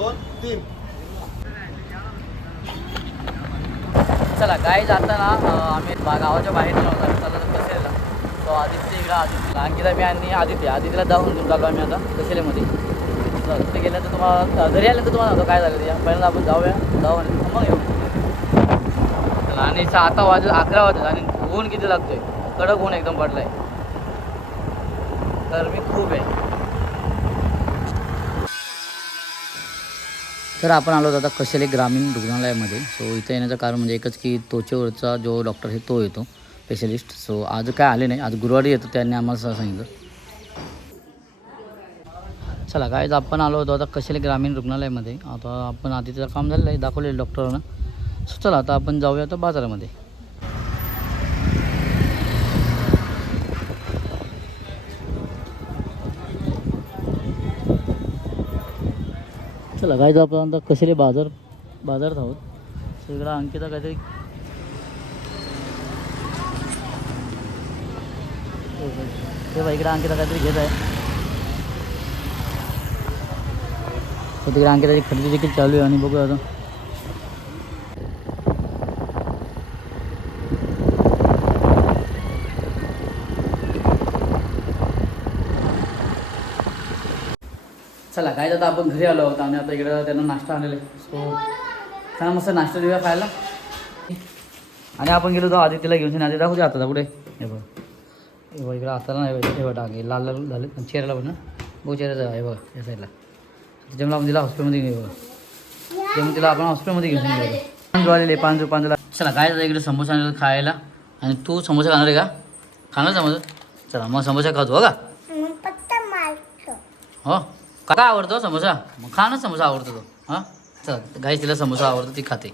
2 3. चला काय जाताना आम्ही गावाच्या बाहेर नव्हता चला कसेला तो आदित्य इकडं आदित्यला अंकिता मी आणि आदित्यला जाऊन घेऊन चाललो आम्ही आता कसेलेमध्ये. तिथे गेल्यानंतर तुम्हाला घरी आल्यानंतर तुम्हाला होतं काय झालं ते पहिल्यांदा आपण जाऊ आणि मग येऊ. चला आणि आता वाजत 11 वाजत आणि ऊन किती लागतोय कडक ऊन एकदम पडलाय गरमी खूप आहे. तर आपण आलो आता कशेले ग्रामीण रुग्णालयामध्ये. सो इथं येण्याचं कारण म्हणजे एकच की त्वचेवरचा जो डॉक्टर आहे तो येतो स्पेशलिस्ट. सो आज काय आले नाही, आज गुरुवारी येतो त्यांनी आम्हाला सांगितलं. चला काय आपण आलो होतो आता कशेले ग्रामीण रुग्णालयामध्ये. आता आपण आधी त्याचं काम झालेलं आहे दाखवलेलं डॉक्टरांना. सो चला आता आपण जाऊया आता बाजारामध्ये. चला काय आपण आता कशेले बाजारात आहोत. सो इकडं अंकिता काहीतरी तेव्हा इकडं अंकिता काहीतरी घेत आहे. तर तिकडे अंकिताची खरेदी देखील चालू आहे आणि बघूया आता. चला काय आता आपण घरी आलो आहोत आणि आता इकडं त्यांना नाश्ता आणलेला आहे. सो त्यांना मस्त नाश्ता देऊया खायला. आणि आपण गेलो होतो आदित्यला घेऊन. आधी दाखवू आता कुठे हे बघ इकडं हाताला नाही हे बघा टाके लाल लाल झाले आणि चेहऱ्याला पण ना बघू चेहऱ्याचा आहे बघा या साईडला. त्याच्यामुळे आपण तिला हॉस्पिटलमध्ये घेऊ बघा. त्यामुळे तिला आपण हॉस्पिटलमध्ये घेऊन गेलो. 5 आलेले 5 चला काय जातं इकडे समोसा आणलेला खायला. आणि तू समोसा खाणार आहे का? खाणार समोसा? चला मग समोसा खातो हो का? हो काय आवडतो समोसा? मग खा ना समोसा आवडतो तो. हां चला गाई तिला समोसा आवडतो ती खाते.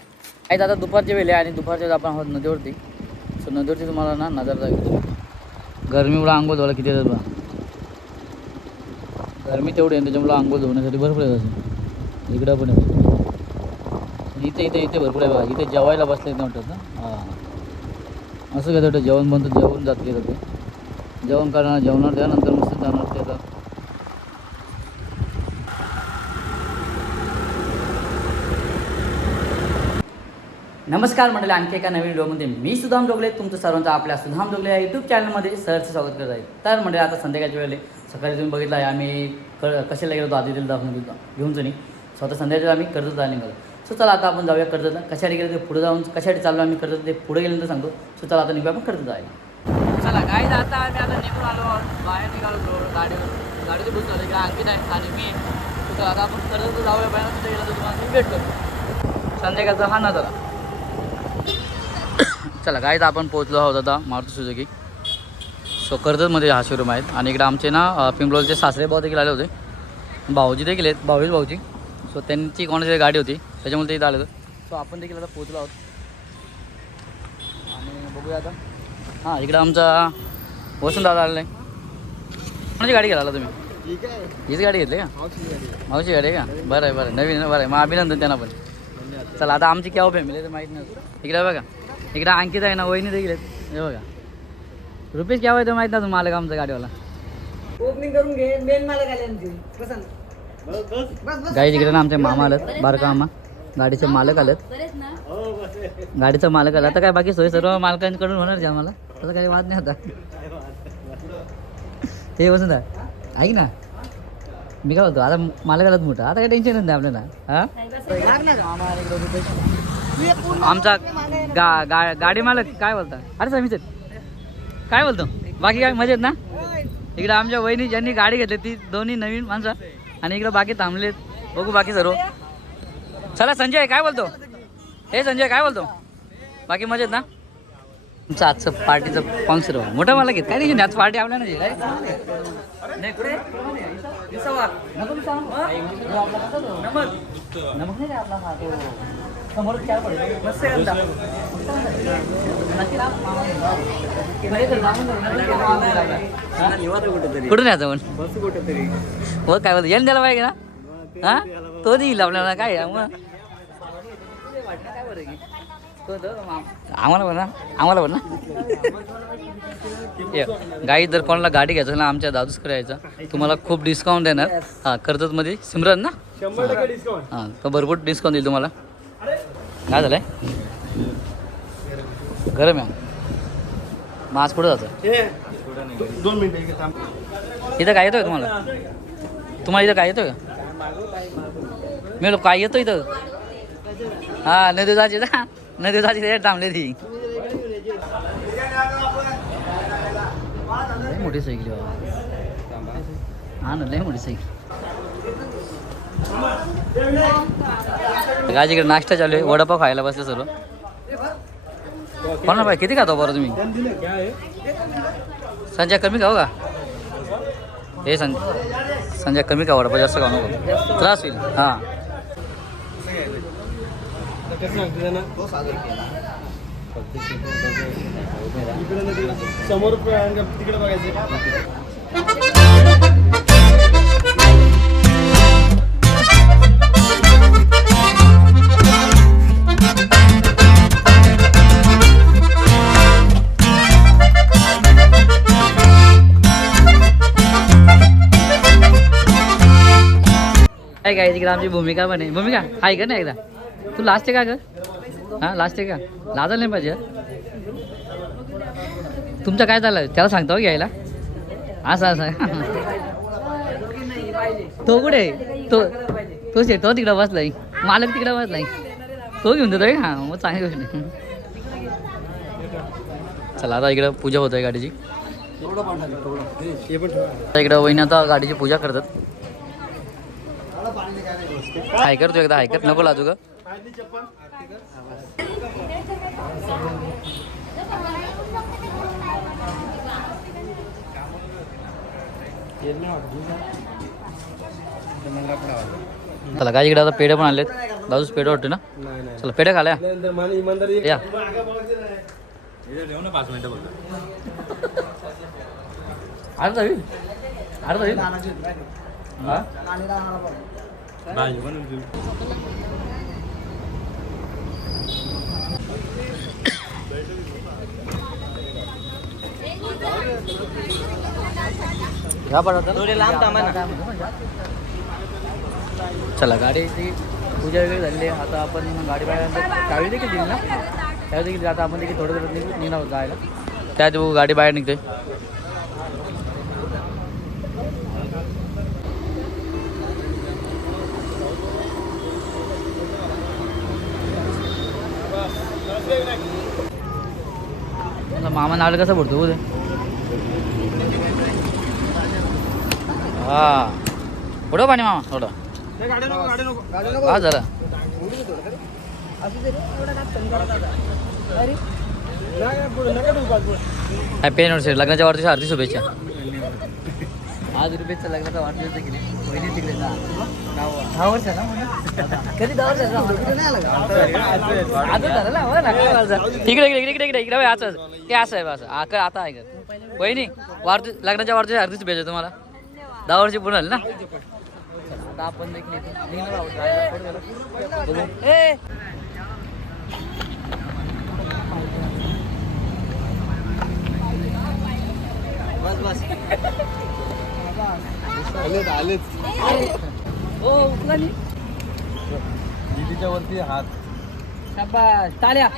काय आता दुपारचे वेळे आणि दुपारच्या आपण आहोत नदीवरती. सो नदीवरती तुम्हाला ना नजर दाखवतो. गरमीमुळे आंघोळ धुवायला किती येतात बघा. गरमी तेवढी आहे त्याच्यामुळे आंघोळ धुवण्यासाठी भरपूर येत असेल. इकडं पण आहे इथे भरपूर आहे बघा. इथे जेवायला बसले येत वाटतं ना. हां असं काय वाटतं जेवण बनतं जेवण जात गेलं ते जेवण करणार जेवणार त्यानंतर मस्त जाणार ते आता. नमस्कार मंडळी, आणखी एका नवीन व्हिडिओमध्ये मी सुधाम जोगले तुमचं सर्वांचं आपल्या सुधाम जोगले या यूट्यूब चॅनलमध्ये सहर्ष स्वागत करत आहे. तर मंडळी आता संध्याकाळच्या वेळेला सकाळी तुम्ही बघितलं आहे आम्ही कशाला गेलो होतो आदित्यला दाखवून घेऊन जाणी. स्वतः संध्याकाळी आम्ही कर्जत आले निघालो. सो चला आता आपण जाऊया कर्जतला. कशासाठी गेलो ते पुढे जाऊन कशासाठी चाललो आम्ही कर्जत ते पुढे गेल्यानंतर सांगतो. सो चला आता निघूया आपण कर्जत जायला. चला काय जाता आम्ही आता निघून आलो बाहेर निघालो गाडीवर बसून आलो. इकडे अंकित आहे आणि मी. सो आता आपण कर्जत जाऊया बाहेर तिथे गेला तर तुम्हाला मी भेटतो. संध्याकाळचा हा नजारा. चला काय तर आपण पोहोचलो आहोत आता मारुती सुझुकी. सो कर्जतमध्ये हा शोरूम आहेत. आणि इकडे आमचे ना पिंपलोलचे सासरे भाऊ देखील आले होते. भाऊजी देखील आहेत भाऊजी. सो त्यांची कोणाची गाडी होती त्याच्यामुळे ते इथं आले होते. सो आपण देखील आता पोहोचलो आहोत आणि बघूया आता. हां इकडं आमचा वसंत दादा आलेला आहे. कोणाची गाडी घ्यायला तुम्ही? हीच गाडी घेतली का? मावशी गाडी आहे का? बरं आहे नवीन बरं आहे. मग अभिनंदन त्यांना पण. चला आता आमची केव्हा फॅमिली तर माहीत नाही. इकडे बघा इकडे अंकित आहे ना वहिनी देखील आहेत. हे बघा रुपीज केव्हा येतो माहीत ना तुम्ही मालक आमचा गाडीवाला. ओपनिंग करून घे मेन मालक आले आमचे. गाडी तिकडे ना आमचे मामा आलेत बारका मामा. गाडीचे मालक आलेत. गाडीचा मालक आला. आता काय बाकी सोय सर्व मालकांकडून होणार जे आम्हाला तसं काही वाद नाही आता. ते बसून ऐक ना मी काय होतो आता मालक आलात मोठा आता काही टेन्शन नाही आपल्याला. हां आमचा गाडी मालक काय बोलता? अरे समीच काय बोलतो बाकी काय मजेत ना? इकडे आमच्या वहिनी ज्यांनी गाडी घेतली ती दोन्ही नवीन माणसं आणि इकडे बाकी थांबलेत. बघू बाकी सर्व. चला संजय काय बोलतो? हे संजय काय बोलतो? बाकी मजेत ना? तुमचं आजचं पार्टीचं स्पॉन्सर मोठा मला घेत काय नाही आज पार्टी आपल्या नाही कुठून यायचं पण हो काय बोलतो येऊन द्यायला पाहिजे ना. हां तो देईल आपल्याला काय मग आम्हाला पण ना गाई जर कोणाला गाडी घ्यायचं ना आमच्या दादूसकडे यायचा तुम्हाला खूप डिस्काउंट देणार. हां कर्जतमध्ये सिमरन ना 100% डिस्काउंट. हां तर भरपूर डिस्काउंट देईल तुम्हाला. काय झालं आहे गरम आहे मग आज पुढं जातं. 2 मिनिटं थांब. इथं काय येतोय तुम्हाला इथं काय येतोय का मी काय येतो इथं हां नदी जायची थांबले ती लय मोठी सायकल बाबा हा ना लय मोठी सायकल. गाजीकडे नाश्ता चालू आहे वडापाव खायला बसले सर्व. कोणा पाय किती खातो बरं तुम्ही संजय कमी खाऊ का हे संजय कमी का वडापाव जास्त खाऊ नको त्रास होईल. हां समोर तिकडे बघायचं. काय काय तिकडे आमची भूमिका पण आहे. भूमिका आहे का नाही एकदा तू लास्ट आहे का ग हां लास्ट आहे का लाजायला नाही पाहिजे. तुमचं काय झालं त्याला सांगतो हो घ्यायला असं तो कुठे तो तो तिकडं बसलाय मालक तिकडं बसलाय तो घेऊन देतोय. हां मग चांगली गोष्ट आहे. चला आता इकडं पूजा होत आहे गाडीची. इकडं वहिनी आता गाडीची पूजा करतात. हाय कर तू एकदा हाय कर नको लाजू ग. चला काय इकडे आता पेढे पण आलेत. दादूच पेढे वाटते ना चला पेढे खाल्या या अर्धा होईल चला गाडीची पूजा वगैरे झाली आहे. आता आपण गाडी बाहेर चावी देखील दिली ना त्यावेळी देखील आता आपण देखील थोडं थोडं निघणार जायला त्यात गाडी बाहेर निघते. मामा नाव कसं पडतो उद्या हा पुढं पाणी मामा थोडं हा झालं हॅपी एनिव्हर्सरी लग्नाच्या वाढदिवशी हार्दिक शुभेच्छा. आज रुपयेचं लग्नाचा वाढदिवस केली पहिली तिकडे 10 वर्ष ना कधी 10 वर्ष इकडे इकडे इकडे इकडे इकडे असं ते असं आहे असं आता आहे का वहिनी वाढदिवस लग्नाच्या वाढदिवशी हार्दिक शुभेच्छा तुम्हाला. 10 वर्ष पूर्ण झाली ना आता आपण देखील दीदीच्या वरती हात टाळ्या.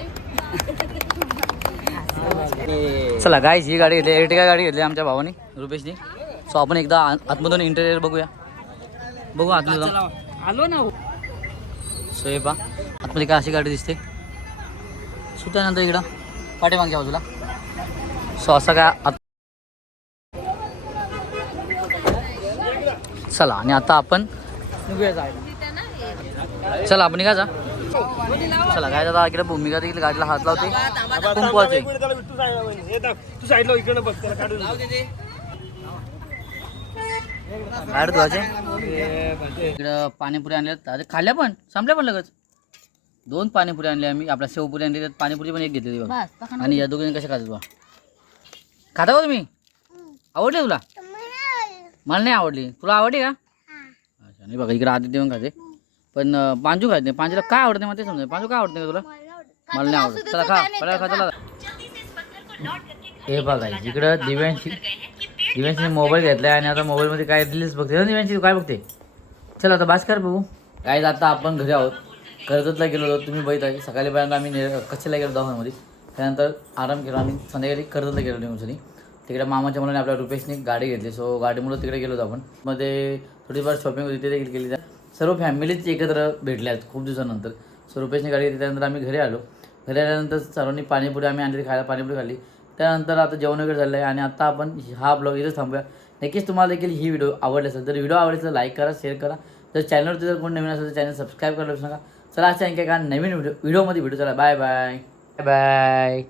चला गाईस ही गाडी घेतली एर्टिगा गाडी घेतली आमच्या भावानी रुपेशनी. सो आपण एकदा आतमधून इंटेरियर बघूया बघू आतमध्ये आलो ना. सो हे पा आतमध्ये काय अशी गाडी दिसते. सो त्यानंतर इकडं पाठीमागच्या बाजूला सो असं काय चला आणि आता आपण निघूया जायला. चला आपण निघा जा. चला काय दादा इकडे भूमिका देखील गाडीला हात लावते कुंकवाचे. तू साईडला इकडे बघ त्याला काढून बाहेर धुवायचे. इकडं पाणीपुरी आणल्यात आता खाल्ल्या पण संपल्या पण लगेच. 2 पाणीपुरी आणली आम्ही आपल्या शेवपुरी आणली त्यात पाणीपुरी पण एक घेतली बघा. आणि या दोघींनी कशा खातात बा खाता का तुम्ही आवडली तुला मला नाही आवडली तुला आवडली का अच्छा नाही बघा इकडे आधी देऊन खाते पण पांजू खात नाही. पांजूला काय आवडते मग ते समजा पांजू काय आवडते का तुला मला नाही आवडत. चला खा, मला खा चला. हे बघा जिकडं दिव्यांशी मोबाईल घेतलाय आणि आता मोबाईलमध्ये काय रील्स बघते. दिव्यांशी काय बघते? चला आता बास कर बघू. काय आता आपण घरी आहोत. कर्जतला गेलो होतो, तुम्ही बघितलं. सकाळी पर्यंत आम्ही कच्छेला गेलो दवाखान्यामध्ये. त्यानंतर आराम केला. आम्ही संध्याकाळी कर्जतला गेलो निघून. तिकडे मामाच्या मुलाने आपल्या रुपेशने गाडी घेतली. सो गाडीमुळे तिकडे गेलो होतो आपण. मध्ये थोडीफार शॉपिंग होती ते देखील केली. सर्व फॅमिलीच एकत्र भेटल्या आहेत खूप दिवसानंतर. सो रुपेशने गाडी घेतली. त्यानंतर आम्ही घरी आलो. घरी आल्यानंतर सर्वांनी पाणीपुरी आम्ही आणली खायला, पाणीपुरी खाल्ली. त्यानंतर आता जेवण वगैरे झालं आहे आणि आता आपण हा ब्लॉग इथंच थांबूया. नक्कीच तुम्हाला देखील ही व्हिडिओ आवडली असेल तर व्हिडिओ आवडली तर लाईक करा, शेअर करा. जर चॅनलवरती जर कोण नवीन असेल तर चॅनल सबस्क्राईब करायला विसरू नका. चला अशा आणखी एका नवीन व्हिडिओमध्ये भेटू. चला बाय बाय बाय.